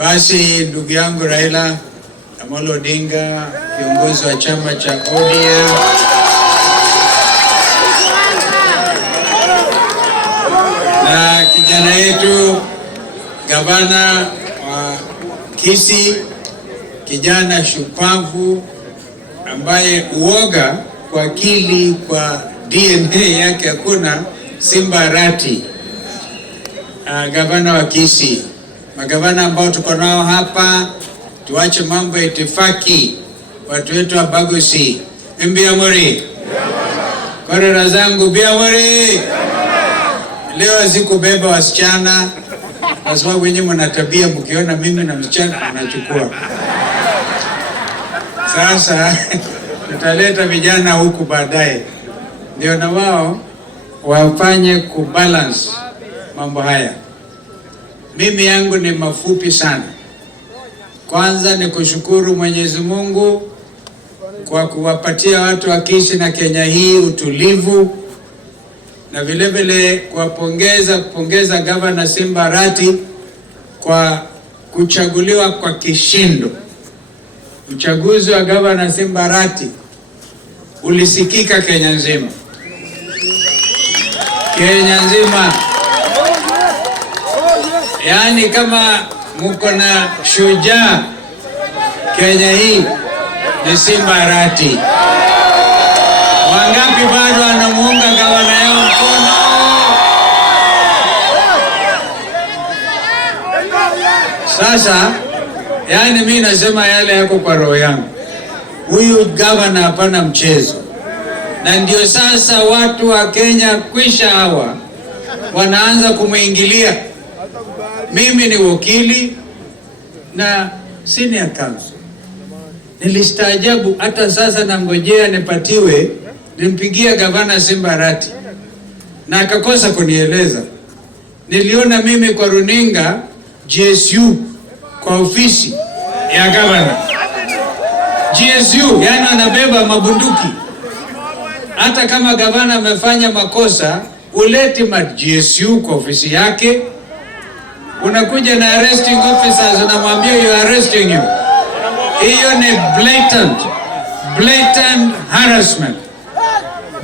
Basi ndugu yangu Raila Amolo Odinga, kiongozi wa chama cha ODM, na kijana yetu gavana wa Kisii, kijana shupavu ambaye uoga kwa akili, kwa DNA yake hakuna, Simba Arati, gavana wa Kisii. Magavana ambao tuko nao hapa, tuache mambo ya itifaki, watu wetu wa Bagusi. Mbia Mori, korera zangu Mbia Mori. Leo sikubeba wasichana kwa sababu wenyewe mna tabia, mkiona mimi na msichana anachukua. Sasa tutaleta vijana huku baadaye, ndio na wao wafanye kubalance mambo haya. Mimi yangu ni mafupi sana. Kwanza ni kushukuru Mwenyezi Mungu kwa kuwapatia watu wa Kisii na Kenya hii utulivu, na vile vile kupongeza Governor Simba Arati kwa kuchaguliwa kwa kishindo. Uchaguzi wa Governor Simba Arati ulisikika Kenya nzima. Kenya nzima. Yaani kama mko na shujaa Kenya hii ni Simba Arati. Wangapi bado wanamuunga gavana yao mkono? Sasa yaani mimi nasema yale yako kwa roho yangu. Huyu gavana hapana mchezo. Na ndio sasa watu wa Kenya kwisha hawa wanaanza kumuingilia. Mimi ni wakili na senior counsel. Nilistaajabu hata sasa nangojea nipatiwe, nimpigia gavana Simba Arati na akakosa kunieleza. Niliona mimi kwa runinga GSU kwa ofisi ya gavana. GSU yani anabeba mabunduki. Hata kama gavana amefanya makosa, uleti GSU kwa ofisi yake. Unakuja na arresting officers, unamwambia you arresting you. Hiyo ni blatant harassment.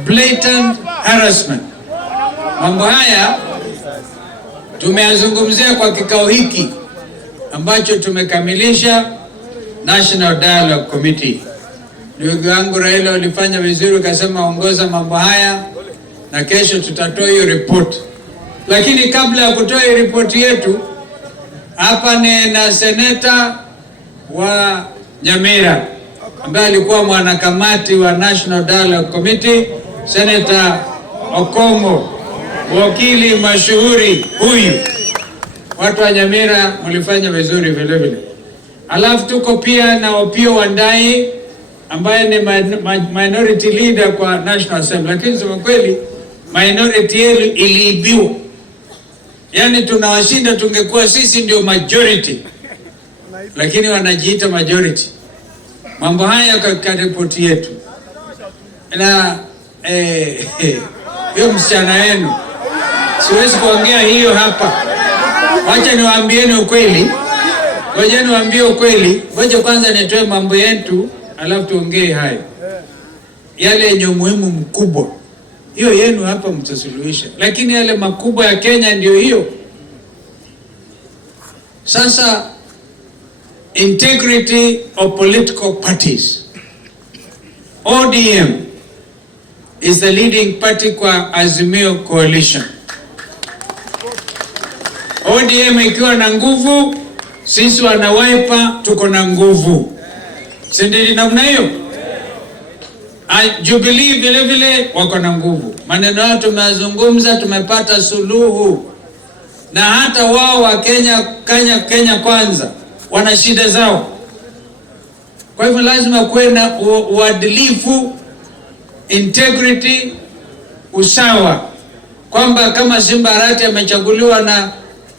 Blatant harassment. Mambo haya tumeyazungumzia kwa kikao hiki ambacho tumekamilisha National Dialogue Committee. Ndugu yangu Raila walifanya vizuri, kasema ongoza mambo haya na kesho tutatoa hiyo report. Lakini kabla ya kutoa hiyo report yetu, hapa ni na seneta wa Nyamira ambaye alikuwa mwanakamati wa National Dialogue Committee, Senator Okomo, wakili mashuhuri huyu. Watu wa Nyamira mlifanya vizuri vile vile. Alafu tuko pia na Opio Wandai ambaye ni minority leader kwa National Assembly. Lakini kwa kweli minority iliibiwa. Yaani tunawashinda, tungekuwa sisi ndio majority. Lakini wanajiita majority. Mambo haya katika ripoti yetu. Na hiyo msichana wenu siwezi kuongea hiyo hapa. Wacha niwaambieni ukweli. Ngoja niwaambie ukweli. Ngoja kwanza nitoe mambo yetu alafu tuongee hayo. Yale yenye umuhimu mkubwa, hiyo yenu hapa mtasuluhisha. Lakini yale makubwa ya Kenya ndio hiyo. Sasa integrity of political parties. ODM is the leading party kwa Azimio coalition. ODM ikiwa na nguvu, sisi wana Wiper tuko na nguvu. Sindili namna hiyo? Jubilee vile vile wako na nguvu. Maneno yao tumezungumza, tumepata suluhu. Na hata wao wa Kenya Kwanza wana shida zao. Kwa hivyo lazima kuwe na uadilifu, integrity, usawa. Kwamba kama Simba Arati amechaguliwa na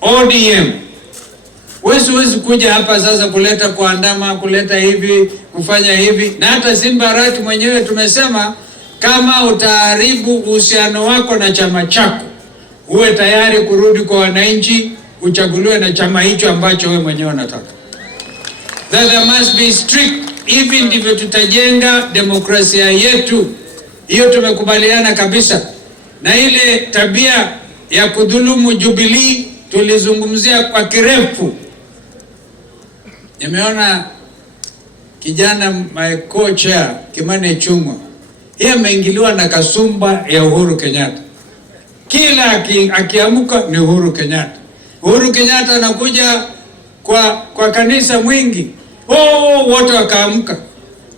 ODM, Wezi kuja hapa sasa kuleta kuandama, kuleta hivi, kufanya hivi. Na hata Simba Arati mwenyewe tumesema kama utaharibu uhusiano wako na chama chako, uwe tayari kurudi kwa wananchi, uchaguliwe na chama hicho ambacho wewe mwenyewe unataka. That there must be strict, hivi ndivyo tutajenga demokrasia yetu. Hiyo tumekubaliana kabisa. Na ile tabia ya kudhulumu Jubilee tulizungumzia kwa kirefu. Nimeona kijana my co-chair Kimani Ichung'wah, yeye ameingiliwa na kasumba ya Uhuru Kenyatta. Kila akiamuka ni Uhuru Kenyatta. Uhuru Kenyatta anakuja kwa kanisa mwingi. Wote wakaamka.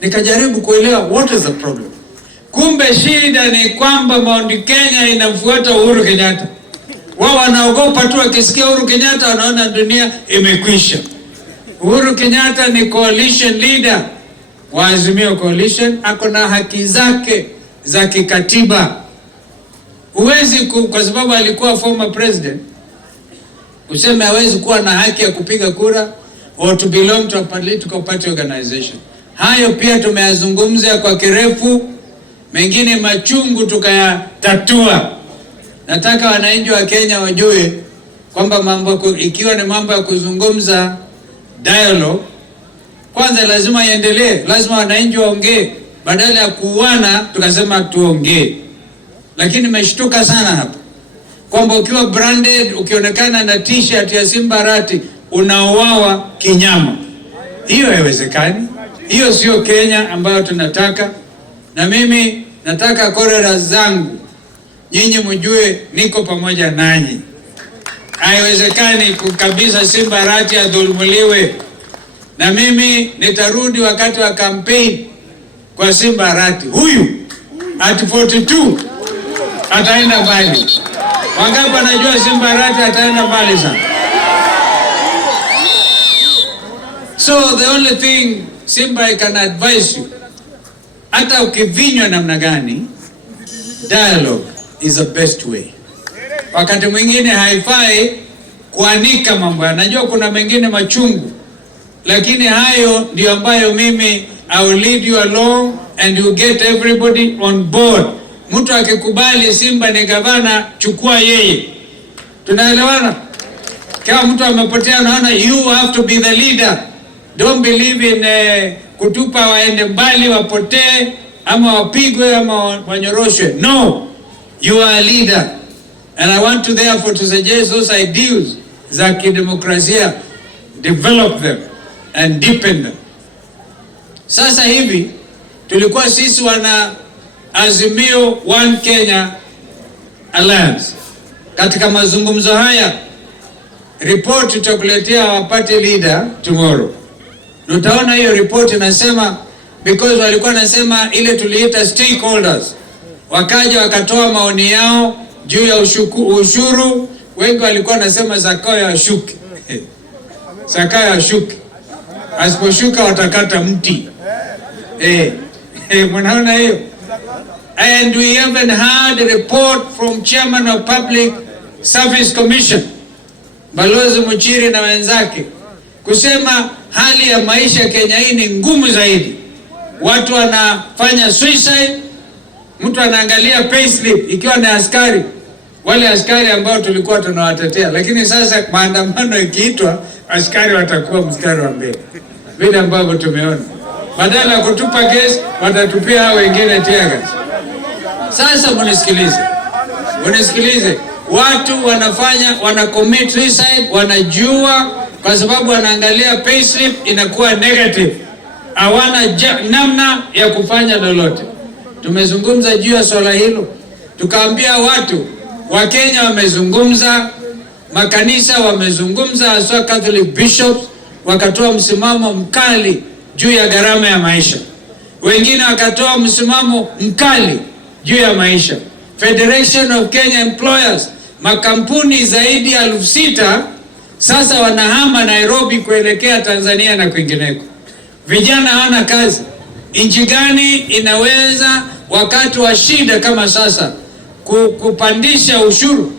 Nikajaribu kuelewa what is the problem. Kumbe shida ni kwamba Mount Kenya inafuata Uhuru Kenyatta. Wao wanaogopa tu wakisikia Uhuru Kenyatta wanaona dunia imekwisha. Uhuru Kenyatta ni coalition leader wa Azimio Coalition, ako na haki zake za kikatiba. Huwezi kwa sababu alikuwa former president useme hawezi kuwa na haki ya kupiga kura or to belong to a political party organization. Hayo pia tumeyazungumzia kwa kirefu, mengine machungu tukayatatua. Nataka wananchi wa Kenya wajue kwamba mambo ikiwa ni mambo ya kuzungumza dialogue, kwanza lazima iendelee, lazima wananchi waongee badala ya kuuana tukasema tuongee. Lakini nimeshtuka sana hapa kwamba ukiwa branded, ukionekana na t-shirt ya Simba Arati unaowawa kinyama. Hiyo haiwezekani. Hiyo sio Kenya ambayo tunataka. Na mimi nataka korera zangu nyinyi mjue niko pamoja nanyi. Haiwezekani kabisa Simba Arati adhulumiwe. Na mimi nitarudi wakati wa campaign kwa Simba Arati. Huyu at 42 ataenda mbali. Wangapi wanajua Simba Arati ataenda mbali sana? So the only thing Simba I can advise you, hata ukivinywa namna gani, dialogue is the best way. Wakati mwingine haifai kuanika mambo. Najua kuna mengine machungu, lakini hayo ndio ambayo mimi I will lead you along and you get everybody on board. Mtu akikubali Simba ni gavana, chukua yeye. Tunaelewana? Kama mtu amepotea, naona you have to be the leader. Don't believe in kutupa waende mbali wapotee ama wapigwe ama wanyoroshwe. No, you are a leader. And I want to therefore to suggest those ideals za kidemokrasia, develop them and deepen them. Sasa hivi tulikuwa sisi wana Azimio One Kenya Alliance. Katika mazungumzo haya, report tutakuletea our party leader tomorrow. Utaona hiyo report inasema, because walikuwa nasema ile tuliita stakeholders, wakaja wakatoa maoni yao juu ya ushuru. Wengi walikuwa nasema Zakayo ya shuki. Zakayo ya shuki. Asiposhuka watakata mti. Mnaona hiyo? And we even had a report from Chairman of Public Service Commission, Balozi Muchiri na wenzake, kusema hali ya maisha Kenya hii ni ngumu zaidi. Watu wanafanya suicide, mtu anaangalia payslip ikiwa ni askari, wale askari ambao tulikuwa tunawatetea. Lakini sasa maandamano ikiitwa, askari watakuwa mstari wa mbele. Vile ambavyo tumeona. Badala ya kutupa kesi, watatupia hao wengine tear gas. Sasa munisikilize. Watu wana commit suicide, wanajua kwa sababu wanaangalia payslip inakuwa negative. Hawana namna ya kufanya lolote. Tumezungumza juu ya swala hilo. Tukaambia watu wa Kenya wamezungumza, makanisa wamezungumza, hasa Catholic bishops wakatoa msimamo mkali juu ya gharama ya maisha. Wengine wakatoa msimamo mkali juu ya maisha. Federation of Kenya Employers, makampuni zaidi ya 6,000 sasa wanahama Nairobi kuelekea Tanzania na kwingineko. Vijana hawana kazi. Nchi gani inaweza wakati wa shida kama sasa kupandisha ushuru?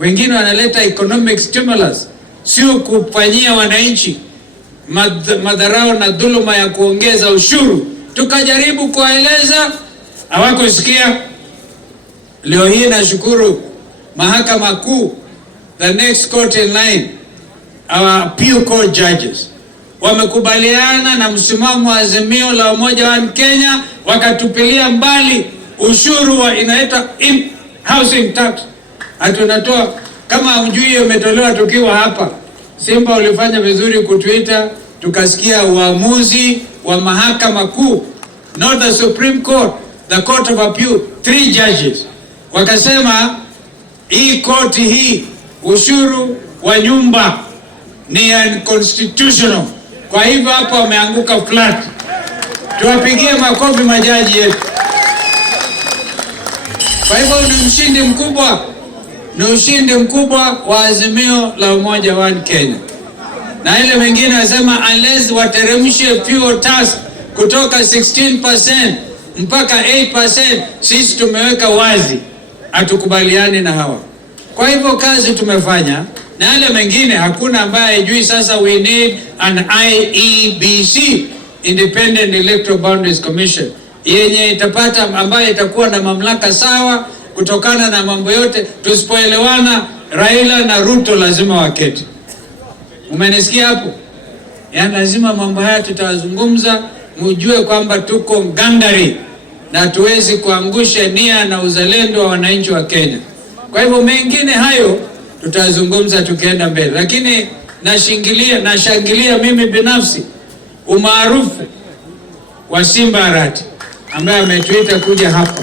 Wengine wanaleta economic stimulus, sio kufanyia wananchi madharau na dhuluma ya kuongeza ushuru. Tukajaribu kuwaeleza, hawakusikia. Leo hii nashukuru Mahakama Kuu, the next court in line, our appeal court judges wamekubaliana na msimamo wa Azimio la Umoja wa Kenya, wakatupilia mbali ushuru wa inaitwa housing tax. Hatunatoa kama ujui umetolewa tukiwa hapa. Simba ulifanya vizuri kutuita, tukasikia uamuzi wa mahakama kuu, not the Supreme Court, the Court of Appeal, 3 judges. Wakasema hii koti hii ushuru wa nyumba ni unconstitutional. Kwa hivyo hapa wameanguka flat. Tuwapigie makofi majaji yetu. Kwa hivyo ni ushindi mkubwa. Ni ushindi mkubwa wa Azimio la Umoja wa Kenya. Na ile wengine wasema unless wateremshe fuel tax kutoka 16% mpaka 8%, sisi tumeweka wazi hatukubaliani na hawa. Kwa hivyo kazi tumefanya, na yale mengine hakuna ambaye hajui. Sasa we need an IEBC, Independent Electoral Boundaries Commission, yenye itapata ambaye itakuwa na mamlaka sawa kutokana na mambo yote. Tusipoelewana, Raila na Ruto lazima waketi. Umenisikia hapo? Yaani lazima mambo haya tutazungumza, mjue kwamba tuko ngangari na tuwezi kuangusha nia na uzalendo wa wananchi wa Kenya. Kwa hivyo mengine hayo tutazungumza tukienda mbele, lakini nashangilia mimi binafsi umaarufu wa Simba Arati ambaye ametuita kuja hapa.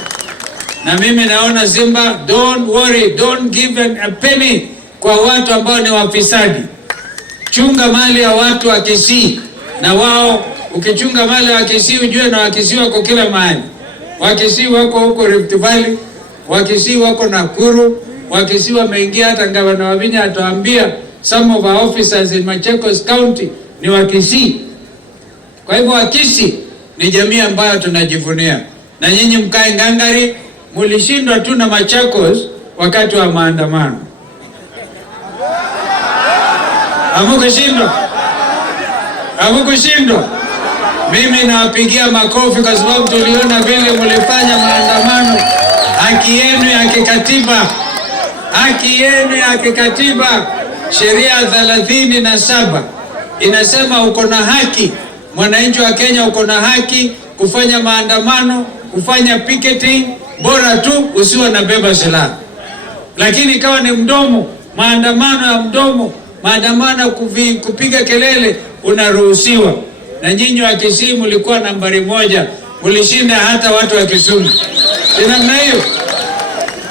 Na mimi naona Simba, don't worry, don't give a penny kwa watu ambao ni wafisadi. Chunga mali ya watu wa Kisii, na wao ukichunga mali ya Kisii ujue na Wakisii wako kila mahali. Wakisii wako huko Rift Valley, Wakisii wako Nakuru, Wakisii wameingia hata gavana wa Vinya atuambia some of our officers in Machakos County ni Wakisii. Kwa hivyo Wakisii ni jamii ambayo tunajivunia. Na nyinyi mkae ngangari, mulishindwa tu na Machakos wakati wa maandamano. Hamukushindwa. Mimi nawapigia makofi kwa sababu tuliona vile mulifanya maandamano. Haki yenu ya kikatiba. Haki yenu ya kikatiba. Sheria 37 inasema uko na haki. Mwananchi wa Kenya uko na haki kufanya maandamano, kufanya picketing, bora tu usiwe na beba silaha. Lakini kama ni mdomo, maandamano ya mdomo, maandamano kupiga kelele, unaruhusiwa. Na nyinyi wa Kisii mlikuwa nambari 1, mlishinda hata watu wa Kisumu. Ni namna hiyo.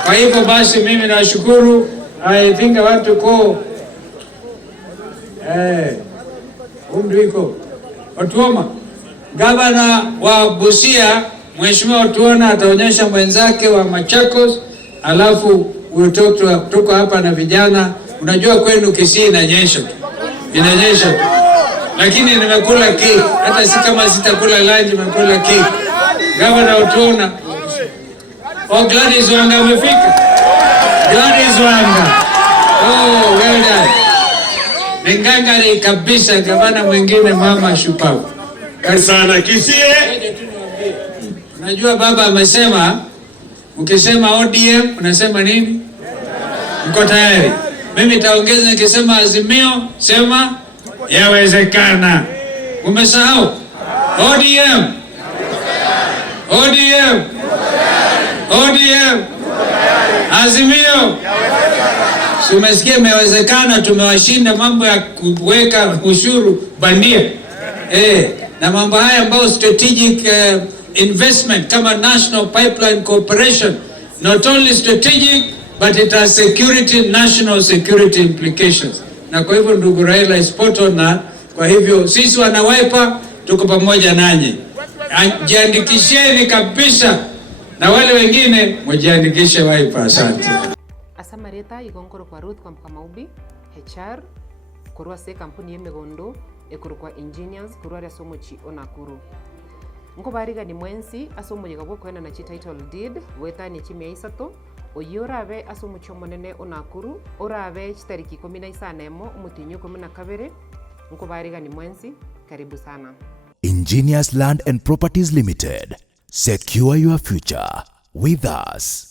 Kwa hivyo basi mimi nashukuru. I think I want to call Otuoma, gavana wa Busia, Mheshimiwa Otuoma ataonyesha mwenzake wa Machakos, alafu tuko hapa na vijana. Unajua kwenu Kisii inanyesha tu. Lakini nimekula cake, hata si kama sitakula lunch, nimekula cake. Gavana Otuoma. Gladys Wanga amefika. Gladys Wanga. Oh, well done. Ningangari kabisa gavana mwingine mama shupavu. Sana Kisii. Unajua baba amesema ukisema ODM unasema nini? Mko tayari? Mimi taongeza nikisema Azimio, sema yawezekana. Umesahau? ODM. ODM. ODM. Azimio. Umesikia imewezekana, tumewashinda mambo ya kuweka ushuru bandia. Na mambo haya ambayo strategic investment kama National Pipeline Corporation, not only strategic but it has national security implications. Na kwa hivyo ndugu Raila is spot on. Na kwa hivyo sisi wana Wiper tuko pamoja nanyi. Jiandikisheni kabisa, na wale wengine mjiandikishe Wiper. Asante. Asamareta igongoro kwa Ruth kwa Maubi HR kurwa se kampuni yemegondo ekurwa engineers kurwa somochi onakuru nko bariga ni mwensi asomoje gabo kwena na chi title deed weta ni chimia isato oyurabe asomucho monene onakuru orabe chitariki 15 umutinyu 12 nko bariga ni mwensi. Karibu sana. Engineers Land and Properties Limited. Secure your future with us.